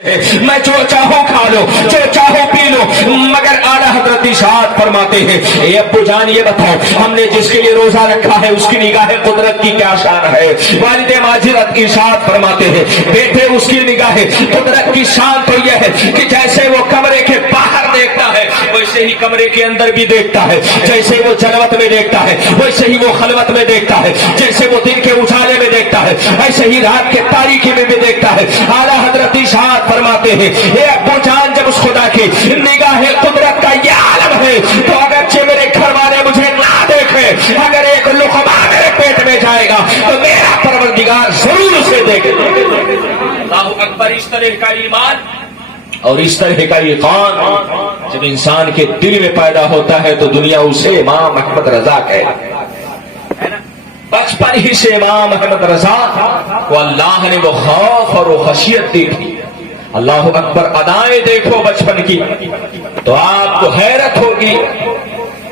میں جو چاہوں کھا لو جو چاہو پی لو، مگر اعلیٰ حضرت ارشاد فرماتے ہیں اے ابو جان یہ بتاؤ ہم نے جس کے لیے روزہ رکھا ہے اس کی نگاہ قدرت کی کیا شان ہے؟ والد ماجرت ارشاد فرماتے ہیں بیٹے اس کی نگاہ قدرت کی شان تو یہ ہے کہ جیسے وہ کمرے کے باہر دیکھتا ہے ویسے ہی کمرے کے اندر بھی دیکھتا ہے، جیسے وہ جلوت میں دیکھتا ہے ویسے ہی وہ خلوت میں دیکھتا ہے، جیسے وہ دن کے اجالے میں دیکھتا ہے ایسے ہی رات کے تاریکی میں بھی دیکھتا ہے۔ اعلیٰ حضرت ارشاد فرماتے ہیں اے ابو جان جب اس خدا کی نگاہ قدرت کا یہ عالم ہے تو اگرچہ میرے گھر والے مجھے نہ دیکھے، اگر ایک لقمہ میرے پیٹ میں جائے گا تو میرا پروردگار ضرور اسے دیکھے۔ اللہ اکبر! اس طرح کا ایمان اور اس طرح کا یقین جب انسان کے دل میں پیدا ہوتا ہے تو دنیا اسے امام احمد رضا کہے۔ بچپن ہی سے امام احمد رضا کو اللہ نے وہ خوف اور وہ خشیت دی تھی۔ اللہ اکبر! ادائیں دیکھو بچپن کی تو آپ کو حیرت ہوگی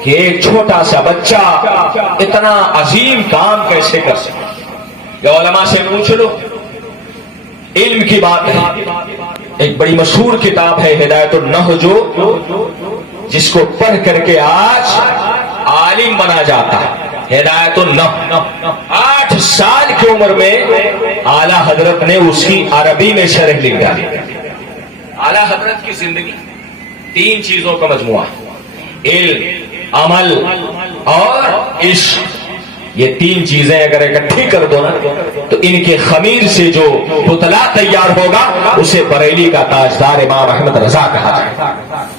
کہ ایک چھوٹا سا بچہ اتنا عظیم کام کیسے کر سکتا۔ یا علماء سے پوچھ لو، علم کی بات ہے۔ ایک بڑی مشہور کتاب ہے ہدایت النہج، جس کو پڑھ کر کے آج عالم بنا جاتا ہے۔ ہدایت النہج 8 سال کی عمر میں اعلیٰ حضرت نے اس کی عربی میں شرح لکھ ڈالی۔ اعلیٰ حضرت کی زندگی 3 چیزوں کا مجموعہ، علم، عمل اور عشق۔ یہ 3 چیزیں اگر اکٹھی کر دو نا تو ان کے خمیر سے جو پتلا تیار ہوگا اسے بریلی کا تاجدار امام احمد رضا کہا جائے۔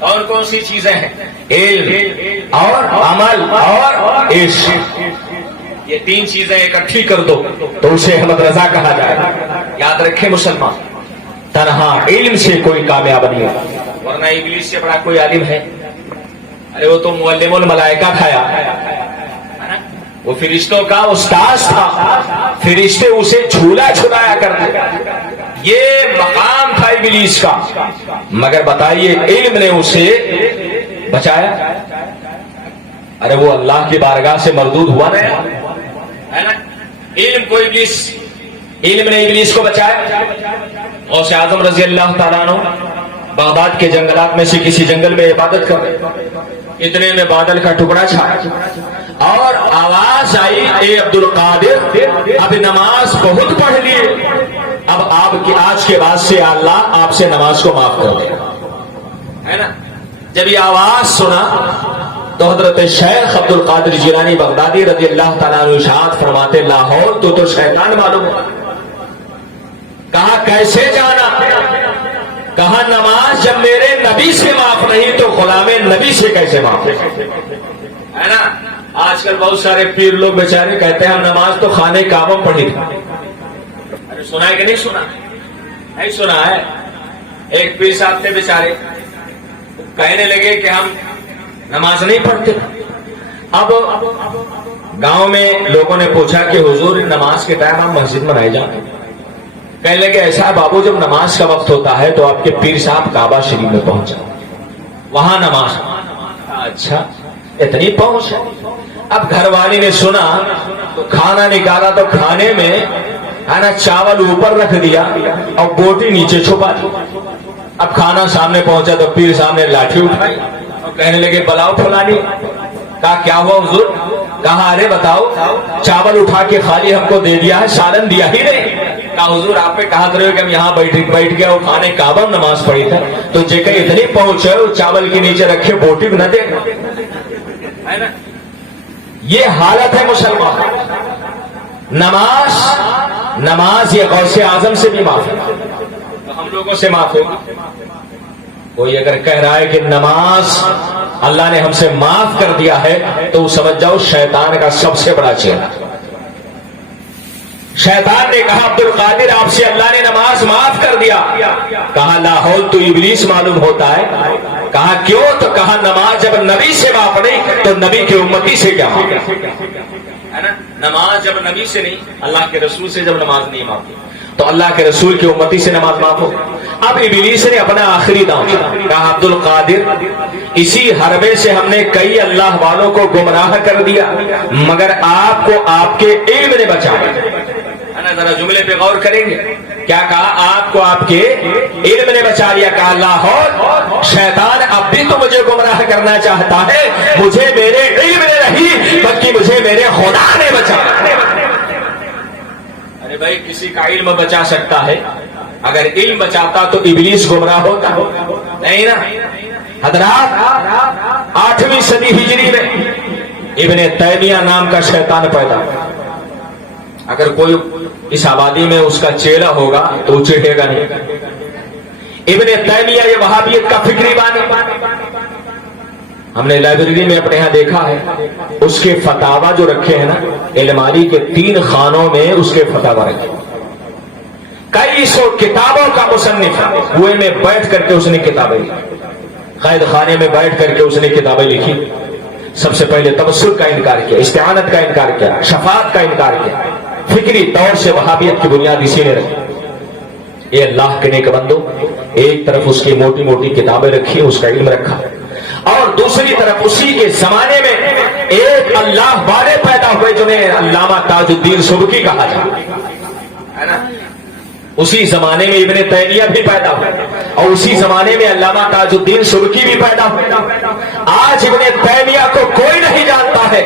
اور کون سی چیزیں ہیں؟ علم اور عمل اور عشق۔ یہ 3 چیزیں اکٹھی کر دو تو اسے احمد رضا کہا جائے۔ یاد رکھیں مسلمان، تنہا علم سے کوئی کامیاب نہیں ہے، ورنہ انگلش سے بڑا کوئی عالم ہے؟ ارے وہ تو معلم الملائکہ کھایا، وہ فرشتوں کا استاذ تھا، فرشتے اسے جھولا جھلایا کرتے، یہ مقام تھا ابلیس کا، مگر بتائیے علم نے اسے بچایا؟ ارے وہ اللہ کی بارگاہ سے مردود ہوا ہے نا۔ علم کو علم نے ابلیس کو بچایا۔ غوث اعظم رضی اللہ تعالیٰ عنہ بغداد کے جنگلات میں سے کسی جنگل میں عبادت کر رہے، اتنے میں بادل کا ٹکڑا چھایا اور آواز آئی اے عبد القادر اب نماز بہت پڑھ لیے، اب آپ کی آج کے بعد سے اللہ آپ سے نماز کو معاف کر دے گا، ہے نا۔ جب یہ آواز سنا تو حضرت شیخ عبد القادر جیلانی بغدادی رضی اللہ تعالیٰ عنہ ارشاد فرماتے لاہور تو شیطان معلوم ہے۔ کہا کیسے جانا؟ کہا نماز جب میرے نبی سے معاف نہیں تو غلام نبی سے کیسے معاف ہے نا۔ آج کل بہت سارے پیر لوگ بیچارے کہتے ہیں ہم نماز تو خانے کعبہ میں پڑھی تھی۔ ارے سنا ہے کہ نہیں سنا؟ نہیں سنا ہے۔ ایک پیر صاحب تھے بیچارے، کہنے لگے کہ ہم نماز نہیں پڑھتے۔ اب گاؤں میں لوگوں نے پوچھا کہ حضور نماز کے ٹائم ہم مسجد میں نہیں جاتے۔ کہنے لگے ایسا بابو جب نماز کا وقت ہوتا ہے تو آپ کے پیر صاحب کعبہ شریف میں پہنچ جاتے، وہاں نماز۔ اچھا اتنی پہنچ ہے۔ اب گھر والی نے سنا تو کھانا نکالا تو کھانے میں ہے نا چاول اوپر رکھ دیا اور بوٹی نیچے چھپا دی۔ اب کھانا سامنے پہنچا تو پیر صاحب نے لاٹھی اٹھائی اور کہنے لگے بلاؤ فلانی۔ کہا کیا ہوا حضور؟ کہا ارے بتاؤ چاول اٹھا کے خالی ہم کو دے دیا ہے، سالن دیا ہی نہیں۔ کہا حضور آپ پہ کہا کرے کہ ہم یہاں بیٹھ گیا اور کھانے کعبہ میں نماز پڑھی تھا تو جے کہ اتنی پہنچے چاول کے نیچے رکھے بوٹی نہ دے، ہے نا۔ یہ حالت ہے مسلمان۔ نماز یہ غوث اعظم سے بھی معاف ہے تو ہم لوگوں سے معاف ہوگی۔ کوئی اگر کہہ رہا ہے کہ نماز اللہ نے ہم سے معاف کر دیا ہے تو سمجھ جاؤ شیطان کا سب سے بڑا چہرہ۔ شیطان نے کہا عبد القادر آپ سے اللہ نے نماز معاف کر دیا۔ کہا لاہور تو ابلیس معلوم ہوتا ہے۔ کہا کیوں؟ تو کہا نماز جب نبی سے معاف نہیں تو نبی کی امتی سے کیا معاف ہے نا۔ نماز جب نبی سے نہیں، اللہ کے رسول سے جب نماز نہیں معاف تو اللہ کے رسول کی امتی سے نماز معاف ہو۔ اب ابلیس نے اپنا آخری داؤں کہا عبد القادر اسی حربے سے ہم نے کئی اللہ والوں کو گمراہ کر دیا مگر آپ کو آپ کے علم نے بچایا۔ ذرا جملے پہ غور کریں گے، کیا کہا؟ آپ کو آپ کے علم نے بچا لیا. کہا اللہ شیطان اب بھی تو مجھے گمراہ کرنا چاہتا ہے, مجھے میرے علم نے نہیں بلکہ مجھے میرے خدا نے بچایا. ارے بھائی کسی کا علم بچا سکتا ہے, اگر علم بچاتا تو ابلیس گمراہ ہوتا نہیں نا. حضرات 8ویں صدی ہجری میں ابن تیمیہ نام کا شیطان پیدا. اگر کوئی اس آبادی میں اس کا چیلا ہوگا تو وہ چڑھے گا نہیں. ابن تیمیہ یہ وہابیت کا فکری بانی. ہم نے لائبریری میں اپنے یہاں دیکھا ہے, اس کے فتاوا جو رکھے ہیں نا, علمالی کے 3 خانوں میں اس کے فتاوا رکھے. کئی 100 کتابوں کا مصنف ہے. کنویں میں بیٹھ کر کے اس نے کتابیں لکھی, قید خانے میں بیٹھ کر کے اس نے کتابیں لکھی. سب سے پہلے تبسر کا انکار کیا, استعانت کا انکار کیا, شفاعت کا انکار کیا. فکری طور سے وہابیت کی بنیاد اسی نے رکھی. یہ اللہ کے نیک بندو, ایک طرف اس کی موٹی موٹی کتابیں رکھی, اس کا علم رکھا, اور دوسری طرف اسی کے زمانے میں ایک اللہ والے پیدا ہوئے جنہیں علامہ تاج الدین سبکی کہا جاتا ہے نا. اسی زمانے میں ابن تیمیہ بھی پیدا ہوئے, اور اسی زمانے میں علامہ تاج الدین سبکی بھی پیدا ہوئے. آج ابن تیمیہ کو کوئی نہیں جانتا ہے,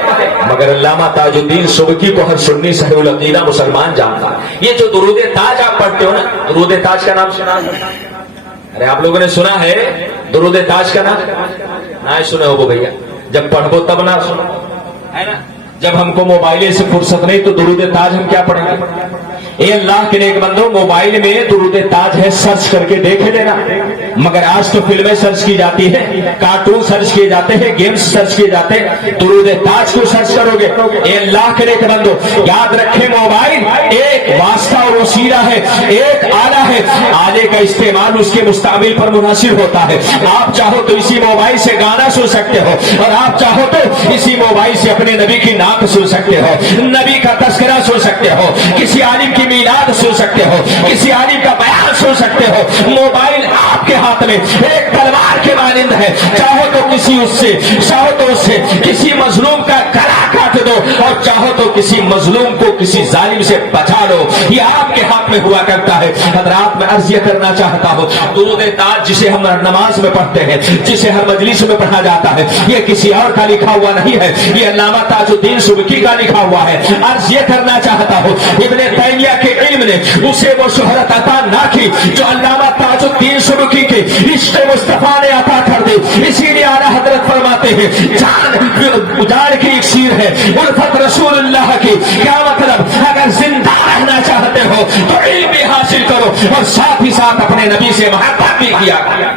مگر علامہ تاج الدین سبکی کو ہر سنی صحیح العقیدہ مسلمان جانتا ہے. یہ جو درود تاج آپ پڑھتے ہو نا, درود تاج کا نام سنا ہے؟ ارے آپ لوگوں نے سنا ہے درود تاج کا نام؟ نہ سنے ہو وہ بھیا, جب پڑھو تب نہ سنو ہے نا. جب ہم کو موبائل سے فرصت نہیں تو درود تاج ہم کیا پڑھیں گے؟ اے اللہ کے نیک بندو, موبائل میں درود تاج ہے, سرچ کر کے دیکھ لینا. مگر آج تو فلمیں سرچ کی جاتی ہے, کارٹون سرچ کیے جاتے ہیں, گیمز سرچ کیے جاتے ہیں, درود تاج کو سرچ کرو گے. اے اللہ کے نیک بندو, یاد رکھیں موبائل ایک واسطہ اور وسیلہ ہے, ایک آلہ ہے. آلے کا استعمال اس کے مستعمل پر منحصر ہوتا ہے. آپ چاہو تو اسی موبائل سے گانا سن سکتے ہو, اور آپ چاہو تو اسی موبائل سے اپنے نبی کی نعت سن سکتے ہو, نبی کا تذکرہ سن سکتے ہو, کسی عالم کی میلاد سن سکتے ہو, کسی عالم کا بیان سن سکتے ہو. موبائل آپ کے ہاتھ میں ایک تلوار کے مانند ہے. چاہو تو اس سے کسی مظلوم کا گلا کاٹ دو, اور چاہو تو کسی مظلوم کو کسی ظالم سے بچا لو. یہ آپ کے ہاتھ میں ہوا کرتا ہے. حضرات میں عرض یہ کرنا چاہتا ہوں, درود تاج جسے ہم نماز میں پڑھتے ہیں, جسے ہر مجلس میں پڑھا جاتا ہے, یہ کسی اور کا لکھا ہوا نہیں ہے, یہ علامہ تاج الدین سبکی کا لکھا ہوا ہے. عرض یہ کرنا چاہتا ہوں, ابن تیمیہ کے علم نے اسے وہ شہرت عطا نہ کی جو علامہ تاج الدین سبکی کے عشق مصطفیٰ نے عطا کر دی. اسی لیے اعلیٰ حضرت فرماتے ہیں, جان کی اکسیر ہے الفت رسول اللہ کی. کیا مطلب؟ اگر زندہ رہنا چاہتے ہو تو علم بھی حاصل کرو, اور ساتھ ہی ساتھ اپنے نبی سے محبت بھی کیا.